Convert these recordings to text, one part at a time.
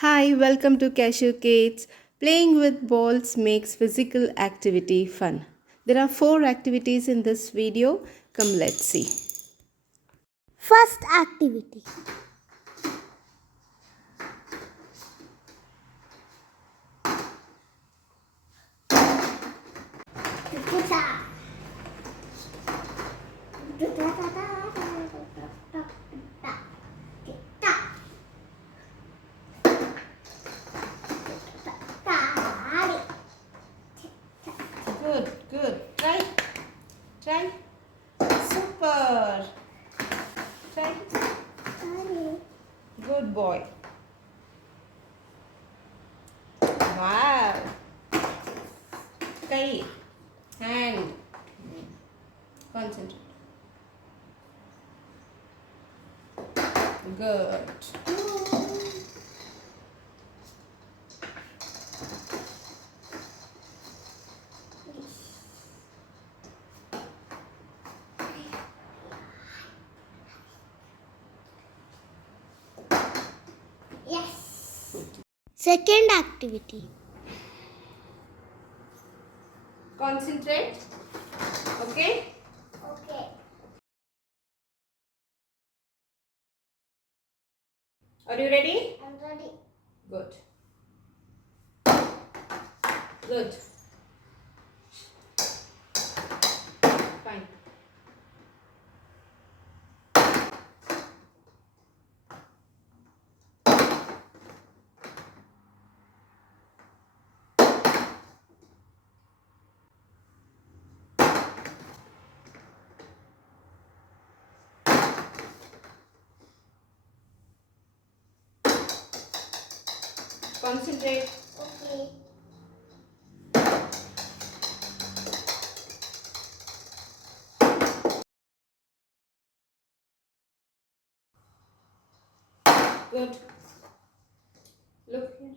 Hi, welcome to Cashew Kids. Playing with balls makes physical activity fun. There are four activities in this video. Come, let's see. First activity. Good, good. Try. Try. Super. Try. Good boy. Wow. Kai. Hand. Concentrate. Good. Yes. Second activity. Concentrate. Okay? Okay. Are you ready? I'm ready. Good. Good. Fine. Concentrate. Okay. Good. Look here.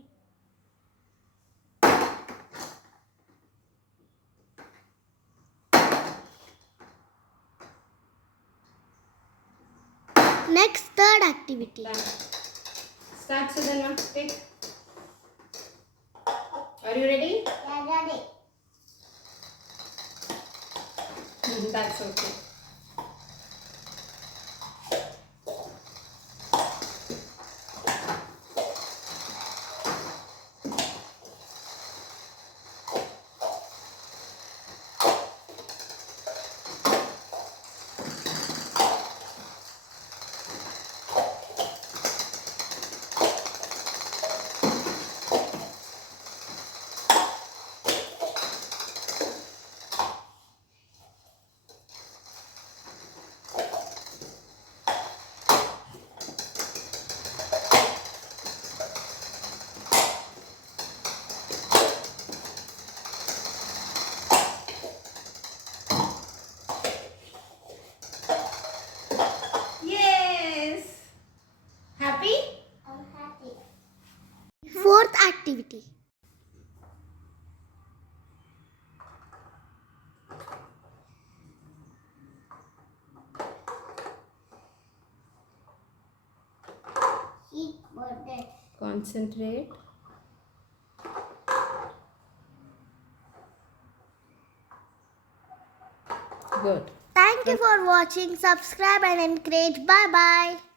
Next, third activity. Done. Start, Sudanna. Take. Are you ready? Yeah, ready. That's okay. Yes. Happy? I'm happy. Fourth activity. Eat birthday. Concentrate. Good. Thank you for watching. Subscribe and encourage. Bye bye.